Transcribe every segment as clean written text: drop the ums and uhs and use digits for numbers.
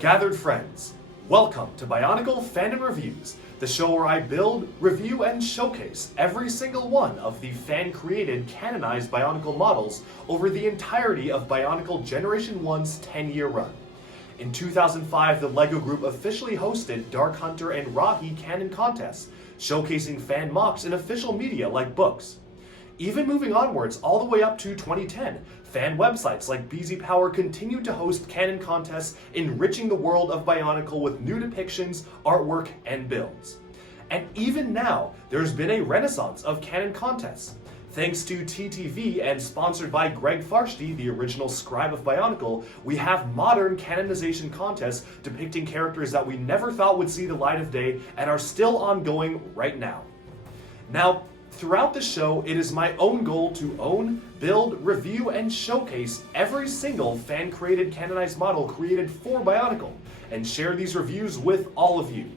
Gathered friends, welcome to Bionicle Fanon Reviews, the show where I build, review, and showcase every single one of the fan-created, canonized Bionicle models over the entirety of Bionicle Generation 1's 10-year run. In 2005, the LEGO Group officially hosted Dark Hunter and Rahi canon contests, showcasing fan mocks in official media like books. Even moving onwards all the way up to 2010, fan websites like BZ Power continued to host canon contests, enriching the world of Bionicle with new depictions, artwork, and builds. And even now, there's been a renaissance of canon contests. Thanks to TTV and sponsored by Greg Farshty, the original scribe of Bionicle, we have modern canonization contests depicting characters that we never thought would see the light of day and are still ongoing right now. Now, throughout the show, it is my own goal to own, build, review, and showcase every single fan-created canonized model created for Bionicle, and share these reviews with all of you.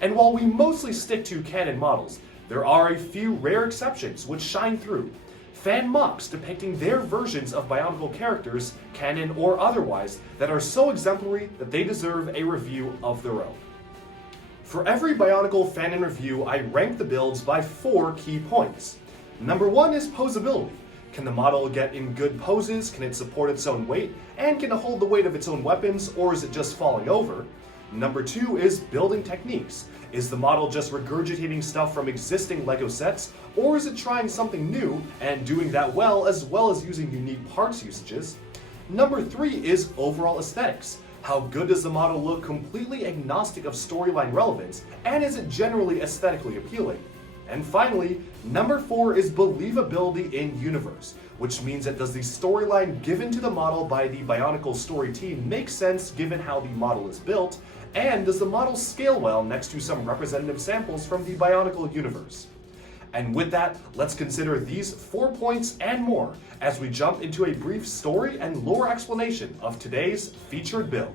And while we mostly stick to canon models, there are a few rare exceptions which shine through. Fan mocks depicting their versions of Bionicle characters, canon or otherwise, that are so exemplary that they deserve a review of their own. For every Bionicle Fanon review, I rank the builds by 4 key points. Number 1 is posability. Can the model get in good poses? Can it support its own weight? And can it hold the weight of its own weapons, or is it just falling over? Number 2 is building techniques. Is the model just regurgitating stuff from existing LEGO sets, or is it trying something new and doing that well as using unique parts usages? Number 3 is overall aesthetics. How good does the model look completely agnostic of storyline relevance, and is it generally aesthetically appealing? And finally, number 4 is believability in universe, which means that does the storyline given to the model by the Bionicle story team make sense given how the model is built, and does the model scale well next to some representative samples from the Bionicle universe? And with that, let's consider these 4 points and more as we jump into a brief story and lore explanation of today's featured build.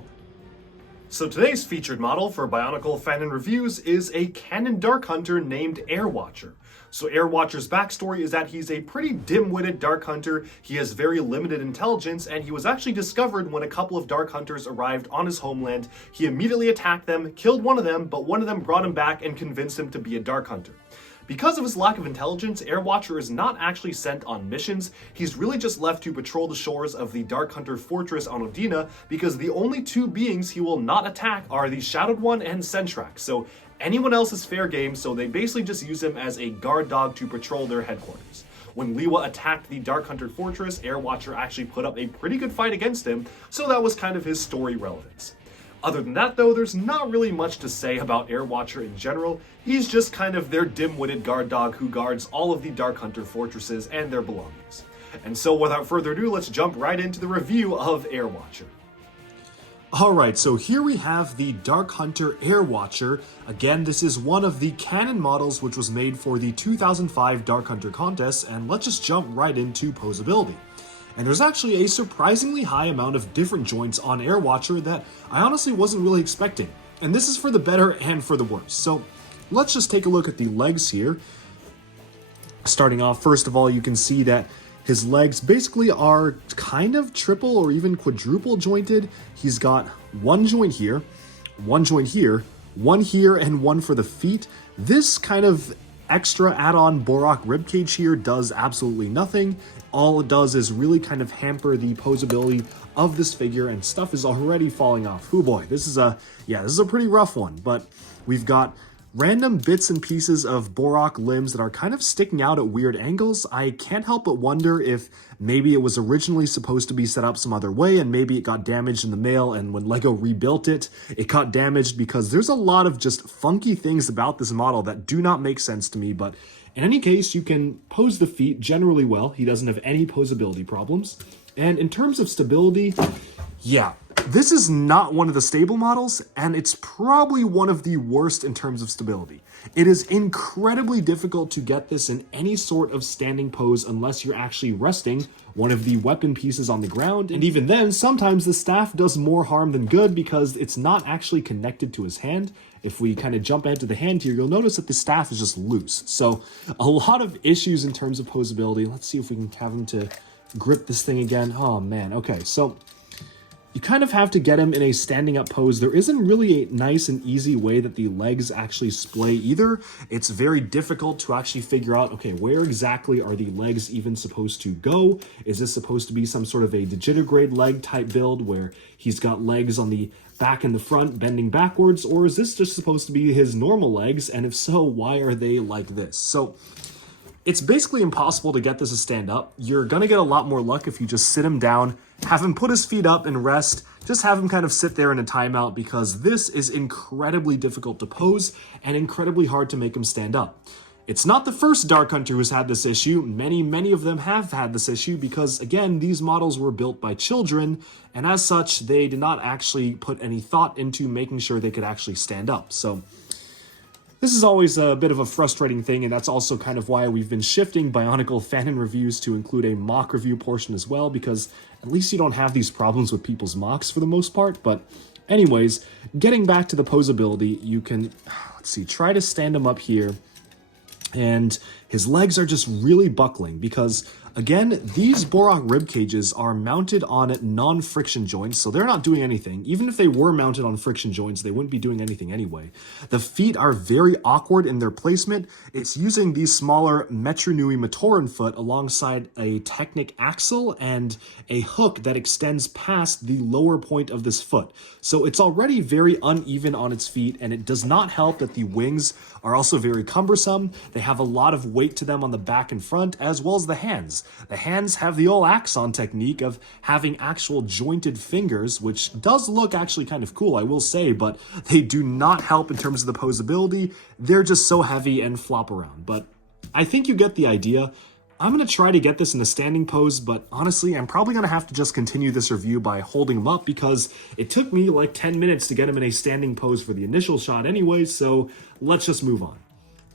So today's featured model for Bionicle Fanon Reviews is a canon Dark Hunter named Airwatcher. So Airwatcher's backstory is that he's a pretty dim-witted Dark Hunter, he has very limited intelligence, and he was actually discovered when a couple of Dark Hunters arrived on his homeland. He immediately attacked them, killed one of them, but one of them brought him back and convinced him to be a Dark Hunter. Because of his lack of intelligence, Airwatcher is not actually sent on missions. He's really just left to patrol the shores of the Dark Hunter fortress on Odina, because the only 2 beings he will not attack are the Shadowed One and Centrax. So anyone else is fair game, so they basically just use him as a guard dog to patrol their headquarters. When Liwa attacked the Dark Hunter fortress, Airwatcher actually put up a pretty good fight against him, so that was kind of his story relevance. Other than that though, there's not really much to say about Airwatcher in general. He's just kind of their dim-witted guard dog who guards all of the Dark Hunter fortresses and their belongings. And so without further ado, let's jump right into the review of Airwatcher. Alright, so here we have the Dark Hunter Airwatcher. Again, this is one of the canon models which was made for the 2005 Dark Hunter contest, and let's just jump right into posability. And there's actually a surprisingly high amount of different joints on Airwatcher that I honestly wasn't really expecting. And this is for the better and for the worse. So let's just take a look at the legs here. Starting off, first of all, you can see that his legs basically are kind of triple or even quadruple jointed. He's got one joint here, one joint here, one here, and one for the feet. This kind of extra add-on Borak ribcage here does absolutely nothing. All it does is really kind of hamper the posability of this figure, and stuff is already falling off. Oh boy, this is a pretty rough one, but we've got random bits and pieces of Borak limbs that are kind of sticking out at weird angles. I can't help but wonder if maybe it was originally supposed to be set up some other way and maybe it got damaged in the mail, and when LEGO rebuilt it, it got damaged, because there's a lot of just funky things about this model that do not make sense to me. But in any case, you can pose the feet generally well. He doesn't have any posability problems. And in terms of stability, yeah, this is not one of the stable models, and it's probably one of the worst in terms of stability. It is incredibly difficult to get this in any sort of standing pose unless you're actually resting one of the weapon pieces on the ground, and even then, sometimes the staff does more harm than good because it's not actually connected to his hand. If we kind of jump ahead to the hand here, you'll notice that the staff is just loose. So a lot of issues in terms of posability. Let's see if we can have him to grip this thing again. Oh man, okay, so you kind of have to get him in a standing up pose. There isn't really a nice and easy way that the legs actually splay either. It's very difficult to actually figure out, okay, where exactly are the legs even supposed to go? Is this supposed to be some sort of a digitigrade leg type build where he's got legs on the back and the front bending backwards? Or is this just supposed to be his normal legs? And if so, why are they like this? So it's basically impossible to get this to stand up. You're gonna get a lot more luck if you just sit him down, have him put his feet up and rest, just have him kind of sit there in a timeout, because this is incredibly difficult to pose and incredibly hard to make him stand up. It's not the first Dark Hunter who's had this issue. Many of them have had this issue because, again, these models were built by children, and as such, they did not actually put any thought into making sure they could actually stand up. So this is always a bit of a frustrating thing, and that's also kind of why we've been shifting Bionicle Fanon reviews to include a mock review portion as well, because at least you don't have these problems with people's mocks for the most part. But anyways, getting back to the posability, you can, let's see, try to stand him up here, and his legs are just really buckling because, again, these Borak rib cages are mounted on non-friction joints, so they're not doing anything. Even if they were mounted on friction joints, they wouldn't be doing anything anyway. The feet are very awkward in their placement. It's using these smaller Metronui Matoran foot alongside a Technic axle and a hook that extends past the lower point of this foot. So it's already very uneven on its feet, and it does not help that the wings are also very cumbersome. They have a lot of weight to them on the back and front, as well as the hands. The hands have the old axon technique of having actual jointed fingers, which does look actually kind of cool, I will say, but they do not help in terms of the posability. They're just so heavy and flop around. But I think you get the idea. I'm going to try to get this in a standing pose, but honestly, I'm probably going to have to just continue this review by holding him up because it took me like 10 minutes to get him in a standing pose for the initial shot anyway, so let's just move on.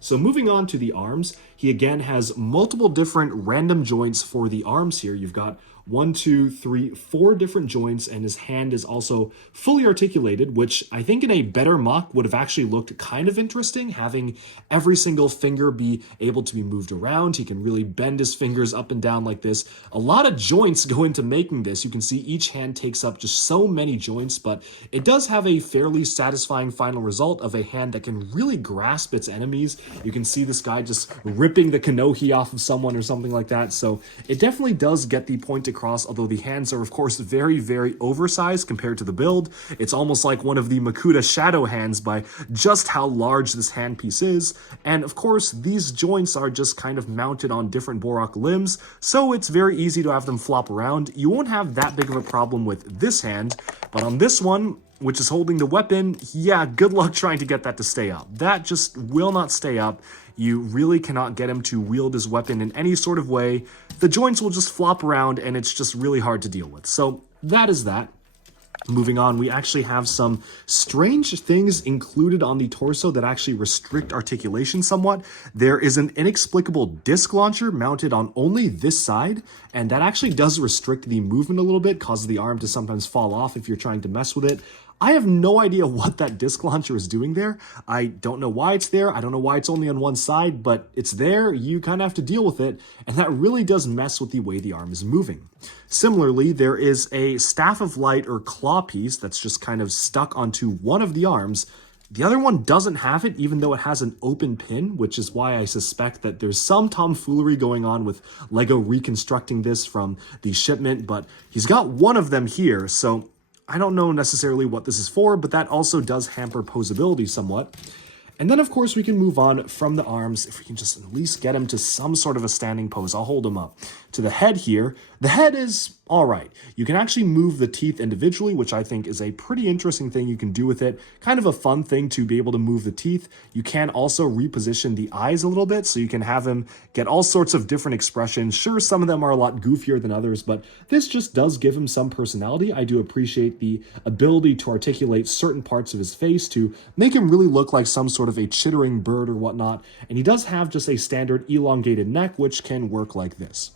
So moving on to the arms, he again has multiple different random joints for the arms here. You've got 1, 2, 3, 4 different joints, and his hand is also fully articulated, which I think in a better mock would have actually looked kind of interesting, having every single finger be able to be moved around. He can really bend his fingers up and down like this. A lot of joints go into making this. You can see each hand takes up just so many joints, but it does have a fairly satisfying final result of a hand that can really grasp its enemies. You can see this guy just ripping the Kanohi off of someone or something like that, so it definitely does get the point across, although the hands are of course very oversized compared to the build. It's almost like one of the Makuta shadow hands by just how large this handpiece is, and of course these joints are just kind of mounted on different Borak limbs, so it's very easy to have them flop around. You won't have that big of a problem with this hand, but on this one, which is holding the weapon, yeah, good luck trying to get that to stay up. That just will not stay up. You really cannot get him to wield his weapon in any sort of way. The joints will just flop around, and it's just really hard to deal with. So that is that. Moving on, we actually have some strange things included on the torso that actually restrict articulation somewhat. There is an inexplicable disc launcher mounted on only this side, and that actually does restrict the movement a little bit, causes the arm to sometimes fall off if you're trying to mess with it. I have no idea what that disc launcher is doing there. I don't know why it's there. I don't know why it's only on one side, but it's there. You kind of have to deal with it, and that really does mess with the way the arm is moving. Similarly, there is a staff of light or claw piece that's just kind of stuck onto one of the arms. The other one doesn't have it, even though it has an open pin, which is why I suspect that there's some tomfoolery going on with LEGO reconstructing this from the shipment, but he's got one of them here, so I don't know necessarily what this is for, but that also does hamper posability somewhat. And then, of course, we can move on from the arms. If we can just at least get him to some sort of a standing pose, I'll hold him up. To the head here, the head is all right. You can actually move the teeth individually, which I think is a pretty interesting thing you can do with it. Kind of a fun thing to be able to move the teeth. You can also reposition the eyes a little bit, so you can have him get all sorts of different expressions. Sure, some of them are a lot goofier than others, but this just does give him some personality. I do appreciate the ability to articulate certain parts of his face to make him really look like some sort of a chittering bird or whatnot. And he does have just a standard elongated neck, which can work like this.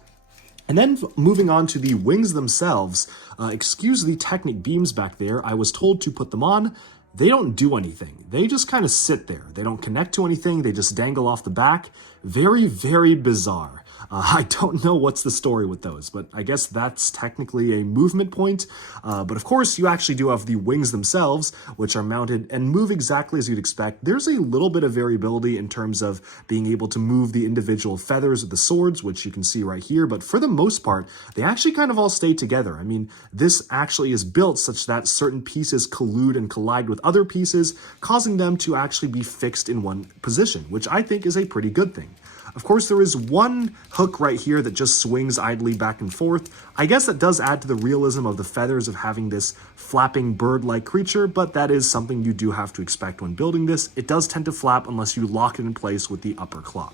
And then moving on to the wings themselves, excuse the Technic beams back there. I was told to put them on. They don't do anything. They just kind of sit there. They don't connect to anything. They just dangle off the back. Very bizarre. I don't know what's the story with those, but I guess that's technically a movement point. But of course, you actually do have the wings themselves, which are mounted and move exactly as you'd expect. There's a little bit of variability in terms of being able to move the individual feathers of the swords, which you can see right here, but for the most part, they actually kind of all stay together. I mean, this actually is built such that certain pieces collude and collide with other pieces, causing them to actually be fixed in one position, which I think is a pretty good thing. Of course, there is one hook right here that just swings idly back and forth. I guess that does add to the realism of the feathers of having this flapping bird-like creature, but that is something you do have to expect when building this. It does tend to flap unless you lock it in place with the upper claw.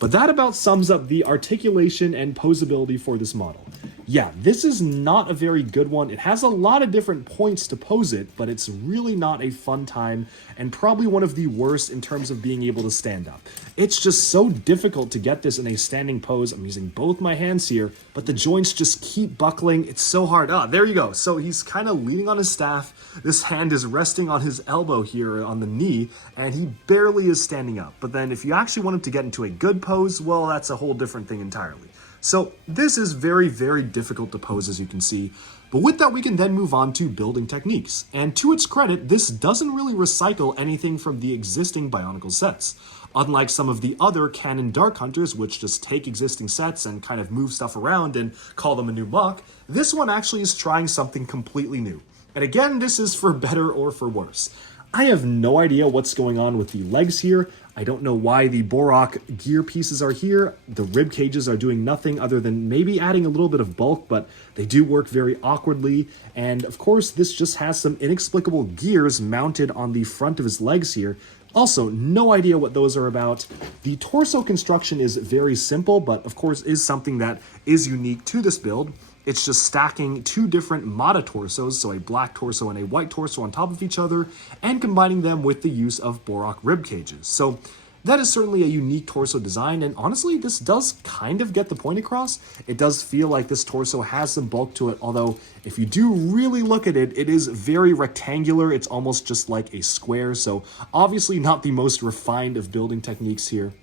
But that about sums up the articulation and posability for this model. Yeah, this is not a very good one. It has a lot of different points to pose it, but it's really not a fun time and probably one of the worst in terms of being able to stand up. It's just so difficult to get this in a standing pose. I'm using both my hands here, but the joints just keep buckling. It's so hard. Ah, there you go. So he's kind of leaning on his staff. This hand is resting on his elbow here on the knee, and he barely is standing up. But then if you actually want him to get into a good pose, well, that's a whole different thing entirely. So this is very, very difficult to pose, as you can see. But with that, we can then move on to building techniques. And to its credit, this doesn't really recycle anything from the existing Bionicle sets. Unlike some of the other canon Dark Hunters, which just take existing sets and kind of move stuff around and call them a new mock, this one actually is trying something completely new. And again, this is for better or for worse. I have no idea what's going on with the legs here. I don't know why the Borak gear pieces are here. The rib cages are doing nothing other than maybe adding a little bit of bulk, but they do work very awkwardly. And of course, this just has some inexplicable gears mounted on the front of his legs here. Also, no idea what those are about. The torso construction is very simple, but of course is something that is unique to this build. It's just stacking two different Mata torsos, so a black torso and a white torso on top of each other, and combining them with the use of Borak rib cages. So that is certainly a unique torso design, and honestly, this does kind of get the point across. It does feel like this torso has some bulk to it, although if you do really look at it, it is very rectangular. It's almost just like a square, so obviously not the most refined of building techniques here.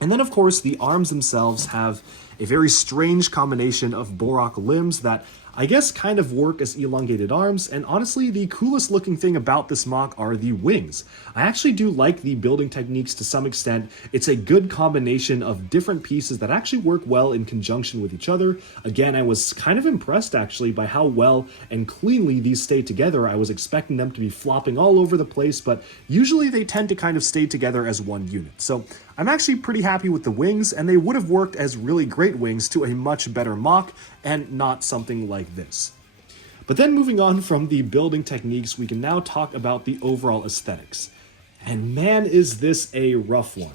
And then, of course, the arms themselves have a very strange combination of Borak limbs that I guess kind of work as elongated arms, and honestly, the coolest looking thing about this mock are the wings. I actually do like the building techniques to some extent. It's a good combination of different pieces that actually work well in conjunction with each other. Again, I was kind of impressed actually by how well and cleanly these stay together. I was expecting them to be flopping all over the place, but usually they tend to kind of stay together as one unit. So I'm actually pretty happy with the wings, and they would have worked as really great wings to a much better mock and not something like this. But then moving on from the building techniques, we can now talk about the overall aesthetics. And man, is this a rough one.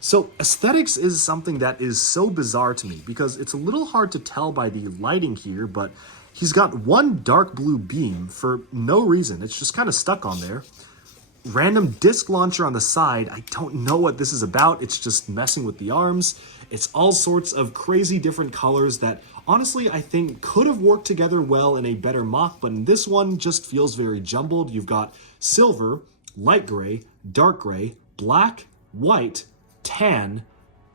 So aesthetics is something that is so bizarre to me because it's a little hard to tell by the lighting here, but he's got one dark blue beam for no reason. It's just kind of stuck on there. Random disc launcher on the side. I don't know what this is about. It's just messing with the arms. It's all sorts of crazy different colors that honestly I think could have worked together well in a better mock, but in this one just feels very jumbled. You've got silver, light gray, dark gray, black, white, tan,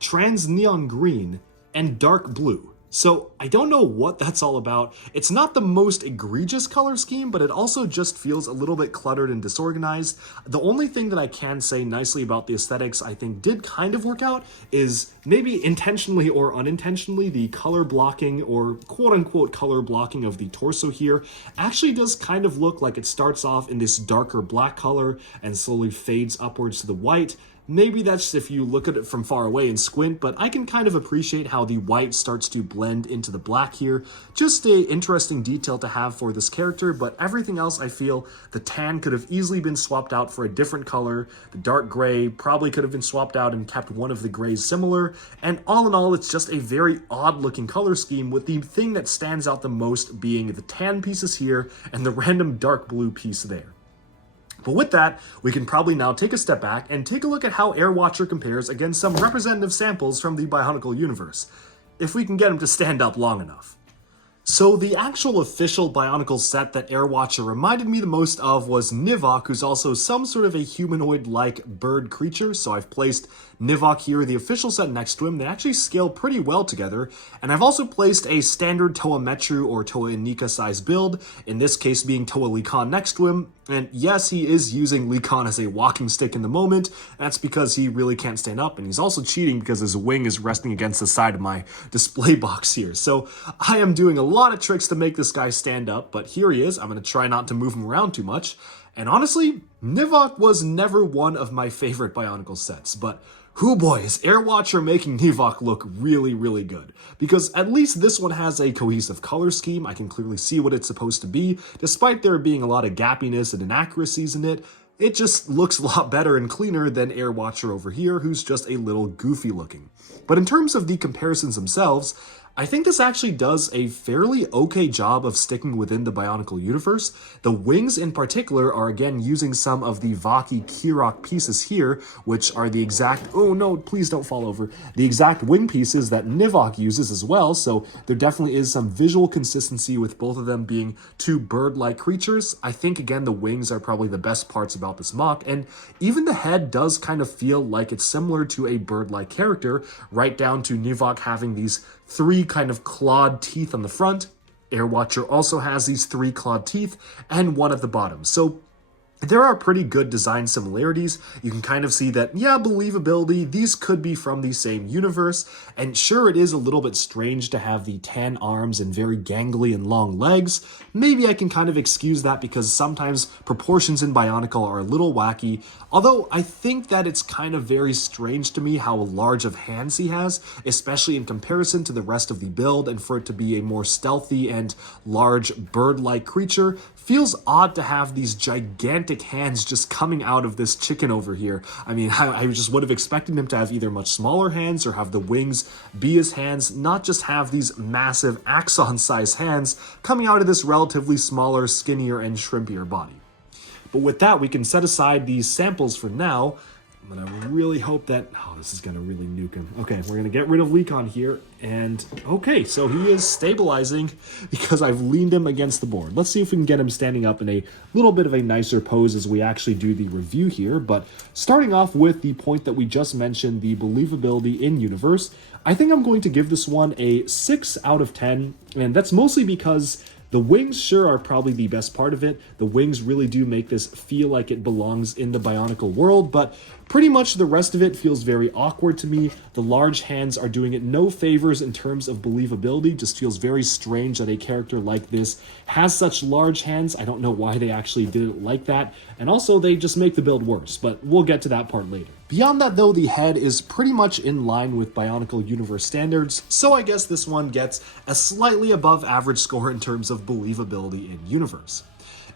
trans neon green, and dark blue. So I don't know what that's all about. It's not the most egregious color scheme, but it also just feels a little bit cluttered and disorganized. The only thing that I can say nicely about the aesthetics I think did kind of work out is maybe intentionally or unintentionally the color blocking or quote unquote color blocking of the torso here actually does kind of look like it starts off in this darker black color and slowly fades upwards to the white. Maybe that's if you look at it from far away and squint, but I can kind of appreciate how the white starts to blend into the black here. Just an interesting detail to have for this character, but everything else I feel the tan could have easily been swapped out for a different color. The dark gray probably could have been swapped out and kept one of the grays similar. And all in all, it's just a very odd looking color scheme with the thing that stands out the most being the tan pieces here and the random dark blue piece there. But with that, we can probably now take a step back and take a look at how Airwatcher compares against some representative samples from the Bionicle universe, if we can get him to stand up long enough. So the actual official Bionicle set that Airwatcher reminded me the most of was Nivok, who's also some sort of a humanoid-like bird creature. So I've placed Nivok here, the official set, next to him. They actually scale pretty well together. And I've also placed a standard Toa Metru or Toa Inika size build, in this case being Toa Likan next to him. And yes, he is using Likan as a walking stick in the moment. That's because he really can't stand up, and he's also cheating because his wing is resting against the side of my display box here. So I am doing a lot of tricks to make this guy stand up, but here he is. I'm going to try not to move him around too much. And honestly, Nivok was never one of my favorite Bionicle sets, but whoo boy, is Airwatcher making Nivok look really, really good. Because at least this one has a cohesive color scheme. I can clearly see what it's supposed to be. Despite there being a lot of gappiness and inaccuracies in it, it just looks a lot better and cleaner than Airwatcher over here, who's just a little goofy looking. But in terms of the comparisons themselves, I think this actually does a fairly okay job of sticking within the Bionicle universe. The wings in particular are again using some of the Vaki Kirok pieces here, which are the exact, oh no, please don't fall over, the exact wing pieces that Nivok uses as well, so there definitely is some visual consistency with both of them being two bird-like creatures. I think again the wings are probably the best parts about this mock, and even the head does kind of feel like it's similar to a bird-like character, right down to Nivok having these three kind of clawed teeth on the front. Airwatcher also has these three clawed teeth and one at the bottom. So there are pretty good design similarities. You can kind of see that, yeah, believability, these could be from the same universe. And sure, it is a little bit strange to have the tan arms and very gangly and long legs. Maybe I can kind of excuse that because sometimes proportions in Bionicle are a little wacky. Although I think that it's kind of very strange to me how large of hands he has, especially in comparison to the rest of the build, and for it to be a more stealthy and large bird-like creature, feels odd to have these gigantic hands just coming out of this chicken over here. I mean, I just would have expected him to have either much smaller hands or have the wings be his hands, not just have these massive axon-sized hands coming out of this relatively smaller, skinnier, and shrimpier body. But with that, we can set aside these samples for now. I'm gonna really hope that, oh, this is gonna really nuke him. Okay, we're gonna get rid of Likan here, and okay, so he is stabilizing because I've leaned him against the board. Let's see if we can get him standing up in a little bit of a nicer pose as we actually do the review here, but starting off with the point that we just mentioned, the believability in universe, I think I'm going to give this one a 6 out of 10, and that's mostly because the wings sure are probably the best part of it. The wings really do make this feel like it belongs in the Bionicle world, but pretty much the rest of it feels very awkward to me. The large hands are doing it no favors in terms of believability. Just feels very strange that a character like this has such large hands. I don't know why they actually did it like that. And also they just make the build worse, but we'll get to that part later. Beyond that though, the head is pretty much in line with Bionicle universe standards, so I guess this one gets a slightly above average score in terms of believability in universe.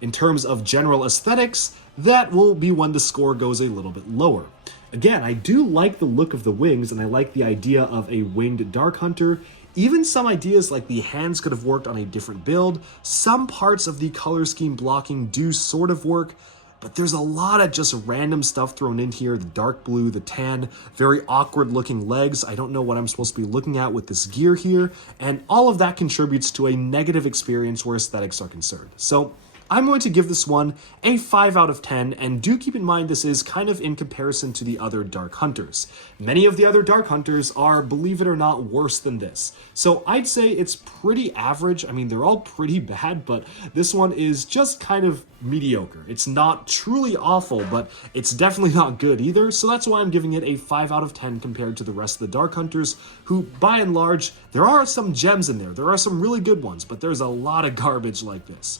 In terms of general aesthetics, that will be when the score goes a little bit lower. Again, I do like the look of the wings, and I like the idea of a winged Dark Hunter. Even some ideas like the hands could have worked on a different build. Some parts of the color scheme blocking do sort of work, but there's a lot of just random stuff thrown in here. The dark blue, the tan, very awkward looking legs. I don't know what I'm supposed to be looking at with this gear here. And all of that contributes to a negative experience where aesthetics are concerned. So I'm going to give this one a 5 out of 10, and do keep in mind this is kind of in comparison to the other Dark Hunters. Many of the other Dark Hunters are, believe it or not, worse than this. So I'd say it's pretty average. I mean, they're all pretty bad, but this one is just kind of mediocre. It's not truly awful, but it's definitely not good either, so that's why I'm giving it a 5 out of 10 compared to the rest of the Dark Hunters, who, by and large, there are some gems in there. There are some really good ones, but there's a lot of garbage like this.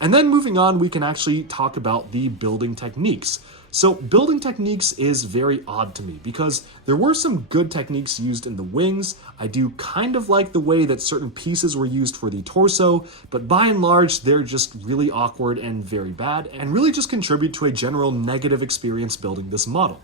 And then moving on, we can actually talk about the building techniques. So building techniques is very odd to me because there were some good techniques used in the wings. I do kind of like the way that certain pieces were used for the torso, but by and large, they're just really awkward and very bad, and really just contribute to a general negative experience building this model.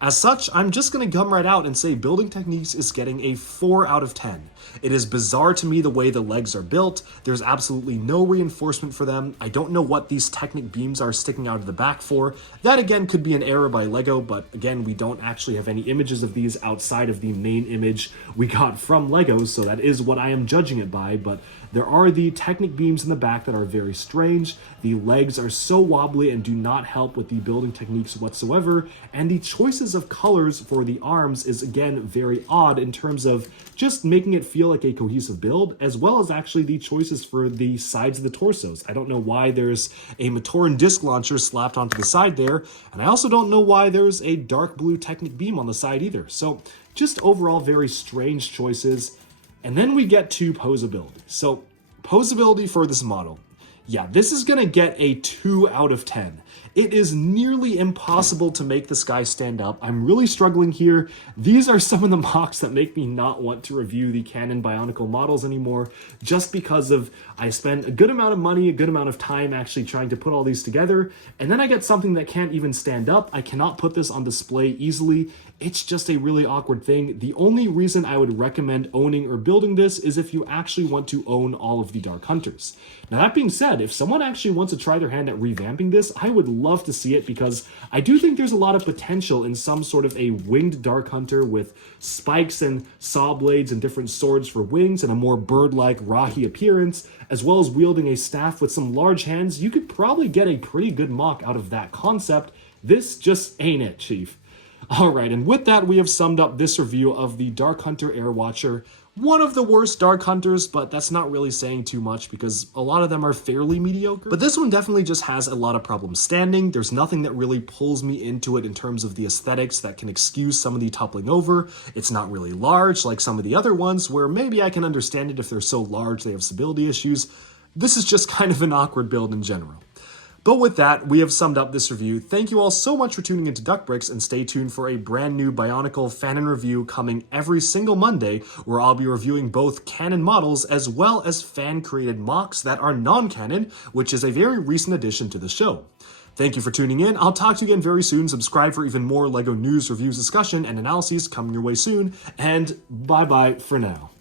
As such, I'm just going to come right out and say Building Techniques is getting a 4 out of 10. It is bizarre to me the way the legs are built. There's absolutely no reinforcement for them. I don't know what these Technic beams are sticking out of the back for. That again could be an error by LEGO, but again, we don't actually have any images of these outside of the main image we got from LEGO, so that is what I am judging it by, but there are the Technic beams in the back that are very strange. The legs are so wobbly and do not help with the building techniques whatsoever, and the choices of colors for the arms is again very odd in terms of just making it feel like a cohesive build, as well as actually the choices for the sides of the torsos. I don't know why there's a Matoran disc launcher slapped onto the side there, and I also don't know why there's a dark blue Technic beam on the side either. So just overall very strange choices. And then we get to posability. So posability for this model. Yeah, this is going to get a 2 out of 10. It is nearly impossible to make this guy stand up. I'm really struggling here. These are some of the mocks that make me not want to review the Canon Bionicle models anymore, just because of I spent a good amount of money, a good amount of time actually trying to put all these together, and then I get something that can't even stand up. I cannot put this on display easily. It's just a really awkward thing. The only reason I would recommend owning or building this is if you actually want to own all of the Dark Hunters. Now that being said, if someone actually wants to try their hand at revamping this, I would love to see it because I do think there's a lot of potential in some sort of a winged Dark Hunter with spikes and saw blades and different swords for wings and a more bird-like Rahi appearance, as well as wielding a staff with some large hands. You could probably get a pretty good mock out of that concept. This just ain't it, Chief. Alright, and with that, we have summed up this review of the Dark Hunter Airwatcher. One of the worst Dark Hunters, but that's not really saying too much because a lot of them are fairly mediocre. But this one definitely just has a lot of problems standing. There's nothing that really pulls me into it in terms of the aesthetics that can excuse some of the toppling over. It's not really large like some of the other ones where maybe I can understand it if they're so large they have stability issues. This is just kind of an awkward build in general. But with that, we have summed up this review. Thank you all so much for tuning into Duck Bricks, and stay tuned for a brand new Bionicle Fanon review coming every single Monday, where I'll be reviewing both canon models as well as fan-created mocks that are non-canon, which is a very recent addition to the show. Thank you for tuning in. I'll talk to you again very soon. Subscribe for even more LEGO news, reviews, discussion, and analyses coming your way soon, and bye-bye for now.